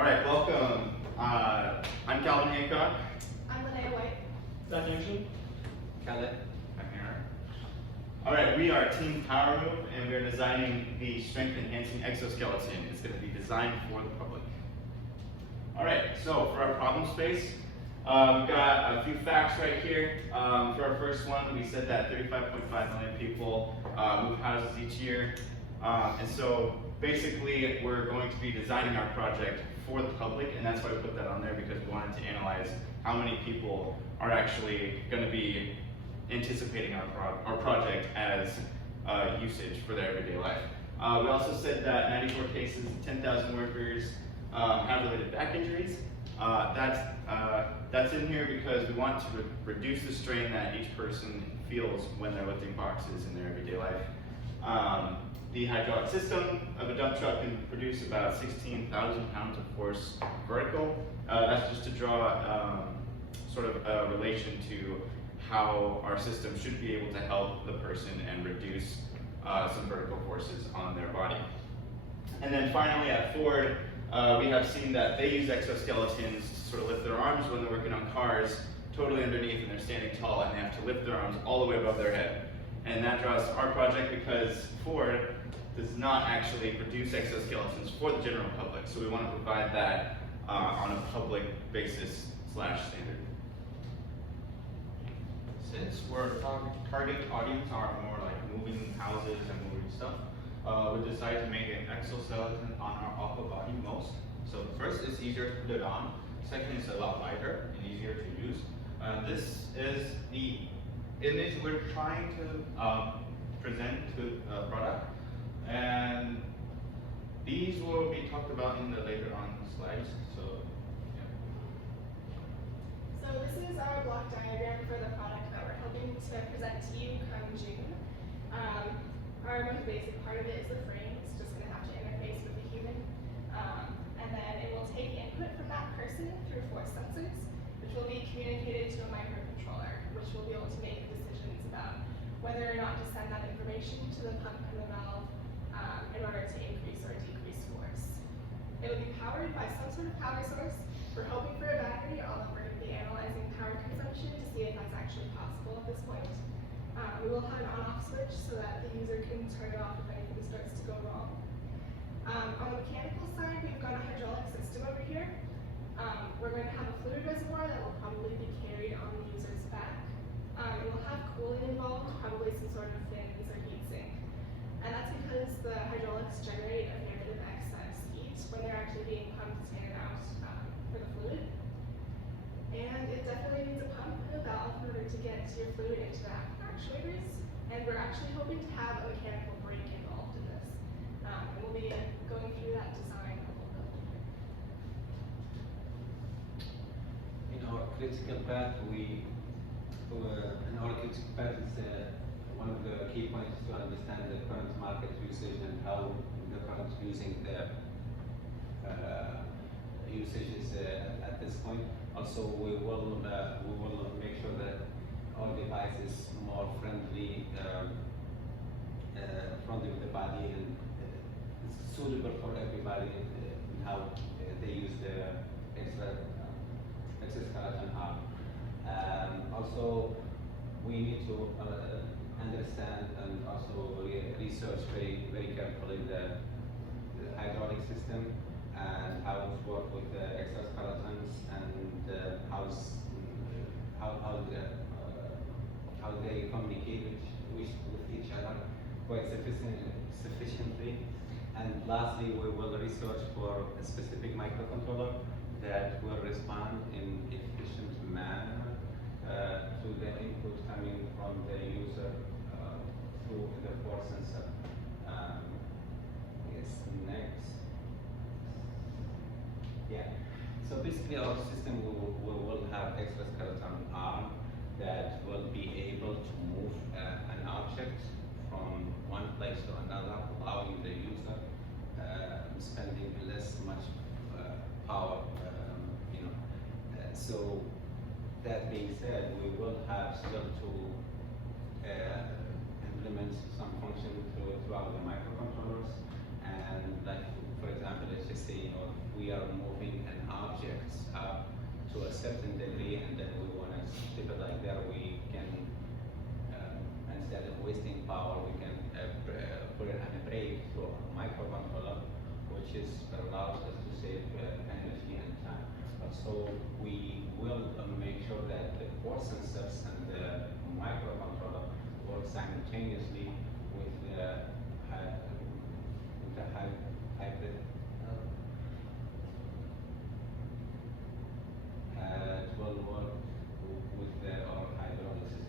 All right, welcome. I'm Calvin Hancock. I'm Linnea White. Dan Anderson. Kelly. I'm Aaron. All right, we are Team Power Move, and we're designing the strength enhancing exoskeleton. It's going to be designed for the public. All right, so for our problem space, we've got a few facts right here. For our first one, we said that 35.5 million people move houses each year. And so basically, we're going to be designing our project for the public, and that's why we put that on there, because we wanted to analyze how many people are actually going to be anticipating our project as usage for their everyday life. We also said that 94 cases, 10,000 workers have related back injuries. That's in here because we want to reduce the strain that each person feels when they're lifting boxes in their everyday life. The hydraulic system of a dump truck can produce about 16,000 pounds of force vertical. That's just to draw sort of a relation to how our system should be able to help the person and reduce some vertical forces on their body. And then finally at Ford, we have seen that they use exoskeletons to sort of lift their arms when they're working on cars totally underneath, and they're standing tall and they have to lift their arms all the way above their head. And that draws our project because Ford does not actually produce exoskeletons for the general public. So we want to provide that on a public basis / standard. Since we're target audience are more like moving houses and moving stuff, we decided to make an exoskeleton on our upper body most. So first, it's easier to put it on. Second, it's a lot lighter and easier to use. This is the image we're trying to present to a product, and these will be talked about in the later on slides. So, yeah. So this is our block diagram for the product that we're hoping to present to you come June. Our most basic part of it is the frame. It's just going to have to interface with the human. And then it will take input from that person through force sensors, which will be communicated to a microcontroller, which will be able to make decisions about whether or not to send that information to the pump and the valve in order to increase or decrease force. It will be powered by some sort of power source. We're hoping for a battery, although we're going to be analyzing power consumption to see if that's actually possible at this point. We will have an on-off switch so that the user can turn it off if anything starts to go wrong. On the mechanical side, we've got a hydraulic system over here. We're going to have a fluid reservoir that will probably be carried on the user's back. It will have cooling involved, probably some sort of fins or heat sink. And that's because the hydraulics generate a fair bit of excess heat when they're actually being pumped in and out for the fluid. And it definitely needs a pump and a valve in order to get your fluid into the actuators. And we're actually hoping to have a mechanical brake involved in this. And we'll be going through that design a little bit. In our critical path, one of the key points to understand the current market usage and how the current using the usage is at this point. Also, we will make sure that our device is more friendly with the body and it's suitable for everybody in how they use the exoskeleton arm. Also, we need to understand and also research very carefully the hydraulic system and how it works with the exoskeletons and how they communicate with each other quite sufficiently. And lastly, we will research for a specific microcontroller that will respond in efficient manner to the input coming from the user through the force sensor. Yes, next. Yeah. So basically, our system will have exoskeleton arm that will be able to move an object from one place to another, allowing the user spending less much power. So that being said, we will have still to implement some function throughout the microcontrollers, and like for example, let's just say we are moving to a certain degree, and then we want to keep it like that. We can, instead of wasting power, we can put it on a brake through a microcontroller, which allows us to save energy and time. So we will make sure that the force sensors and the microcontroller work simultaneously with the hybrid 12 volt with our hydraulic system.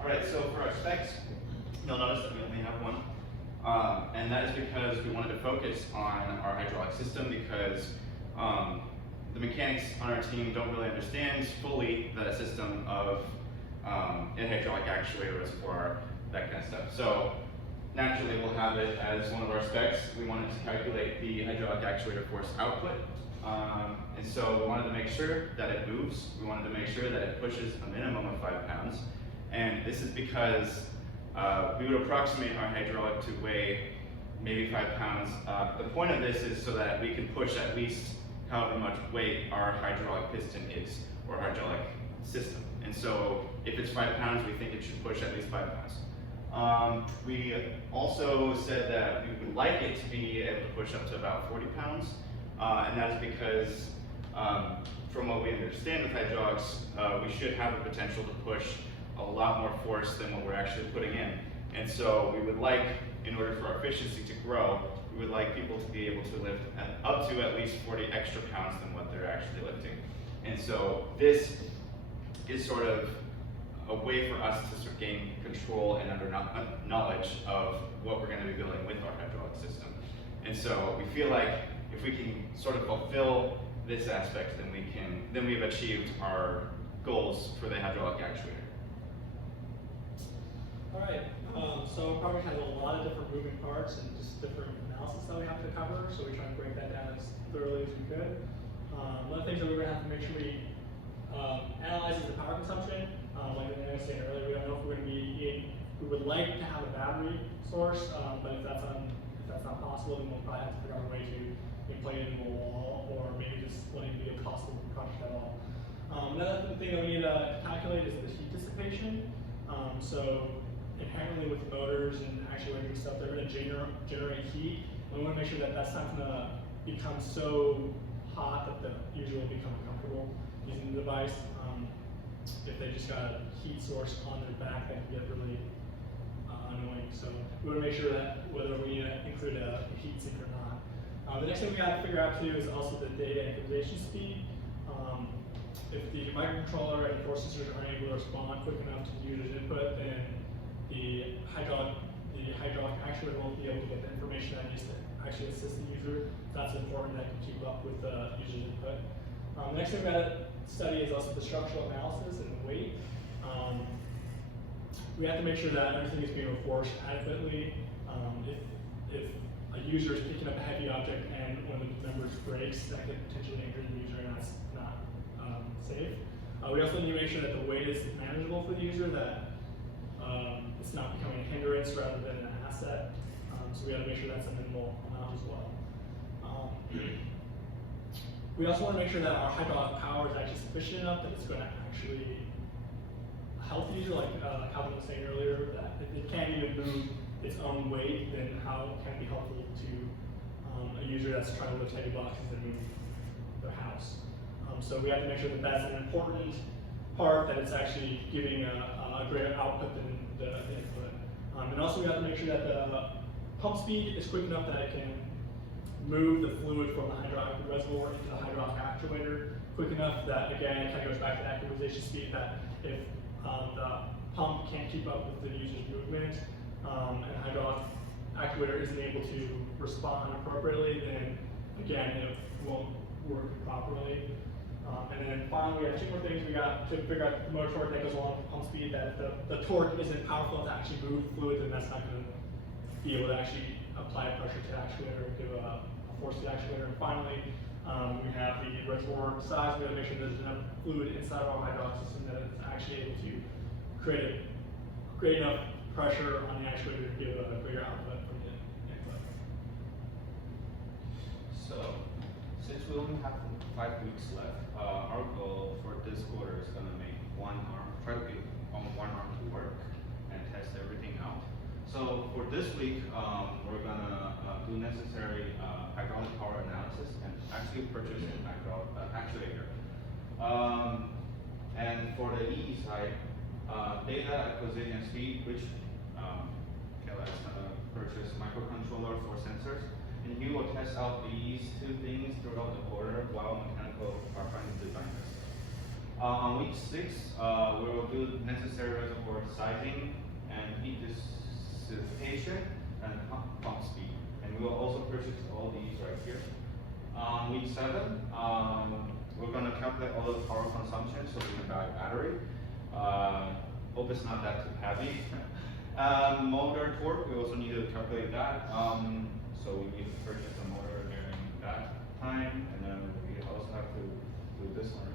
All right, so for our specs, you'll notice that we only have one. And that is because we wanted to focus on our hydraulic system because the mechanics on our team don't really understand fully the system of a hydraulic actuator reservoir, that kind of stuff. So naturally we'll have it as one of our specs. We wanted to calculate the hydraulic actuator force output. And so we wanted to make sure that it moves. We wanted to make sure that it pushes a minimum of 5 pounds. And this is because we would approximate our hydraulic to weigh maybe 5 pounds. The point of this is so that we can push at least however much weight our hydraulic piston is, or hydraulic system. And so if it's 5 pounds, we think it should push at least 5 pounds. We also said that we would like it to be able to push up to about 40 pounds. And that is because from what we understand with hydraulics, we should have the potential to push a lot more force than what we're actually putting in. And so we would like, in order for our efficiency to grow, we would like people to be able to lift up to at least 40 extra pounds than what they're actually lifting. And so this is sort of a way for us to sort of gain control and knowledge of what we're going to be building with our hydraulic system. And so we feel like if we can sort of fulfill this aspect, then we've achieved our goals for the hydraulic actuator. All right, so our project has a lot of different moving parts and just different analysis that we have to cover, so we try and break that down as thoroughly as we could. One of the things that we're going to have to make sure we analyze is the power consumption. Like I was saying earlier, we don't know if we're going to be we would like to have a battery source, but if that's not possible, then we'll probably have to figure out a way to plug it into a wall, or maybe just let it be a possible project at all. Another thing that we need to calculate is the heat dissipation. So inherently with motors and actuators and stuff, they're going to generate heat. And we want to make sure that that's not going to become so hot that the user will become uncomfortable using the device. If they just got a heat source on their back, that can get really annoying. So we want to make sure that whether we include a heat sink or not. The next thing we got to figure out too is also the data activation speed. If the microcontroller and the force sensors aren't able to respond quick enough to the user's input, then the hydraulic actuator won't be able to get the information that needs to actually assist the user. That's important that can keep up with the user's input. The next thing we got to study is also the structural analysis and the weight. We have to make sure that everything is being reinforced adequately. If a user is picking up a heavy object and one of the members breaks, that could potentially injure the user, and that's not safe. We also need to make sure that the weight is manageable for the user, that it's not becoming a hindrance rather than an asset. So we got to make sure that's a minimal amount as well. We also want to make sure that our hydraulic power is actually sufficient enough that it's going to actually help the user, like Calvin was saying earlier, that if it can't even move its own weight, then how can it be helpful to a user that's trying to lift heavy boxes and move their house? So we have to make sure that that's an important part, that it's actually giving a greater output than the input. And also we have to make sure that the pump speed is quick enough that it can move the fluid from the hydraulic reservoir into the hydraulic actuator quick enough that, again, it kind of goes back to the activation speed, that if the pump can't keep up with the user's movement and the hydraulic actuator isn't able to respond appropriately, then again, it won't work properly. And then finally, we have two more things. We got to figure out the motor torque that goes along with the pump speed, that if the torque isn't powerful to actually move the fluid, then that's not going to be able to actually apply pressure to the actuator, give a force to the actuator. And finally, we have the reservoir size. We got to make sure there's enough fluid inside of our hydraulic system that it's actually able to create enough pressure on the actuator to give a greater output from the input. So, since we only have 5 weeks left. Our goal for this quarter is gonna make one arm, try to get on one arm to work and test everything out. So for this week, we're gonna do necessary hydraulic power analysis and actually purchase an hydraulic actuator. And for the E side, data acquisition speed, which Kayla's gonna purchase microcontroller for sensors, and he will test out these two things throughout the quarter while mechanical are trying to design this. On week 6, we will do necessary reservoir sizing and heat dissipation and pump speed, and we will also purchase all these right here. On week 7, we're gonna calculate all the power consumption so we can buy a battery. Hope it's not that too heavy. Motor torque, we also need to calculate that. So we need to purchase a motor during that time, and then we also have to do this one.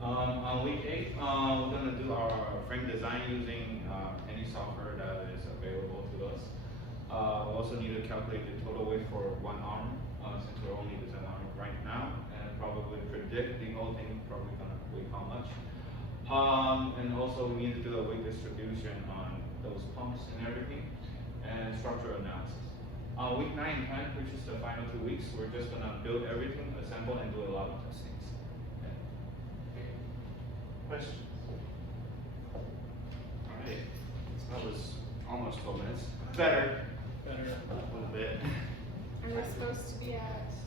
On week 8, we're gonna do our frame design using any software that is available to us. We also need to calculate the total weight for one arm, since we're only designing arm right now, and probably predict the whole thing probably gonna weigh how much. And also we need to do a weight distribution on those pumps and everything, and structural analysis. On week 9 and 10, which is the final 2 weeks, we're just gonna build everything, assemble, and do a lot of testings. Okay. Questions? Alright, that was almost 12 minutes. Better.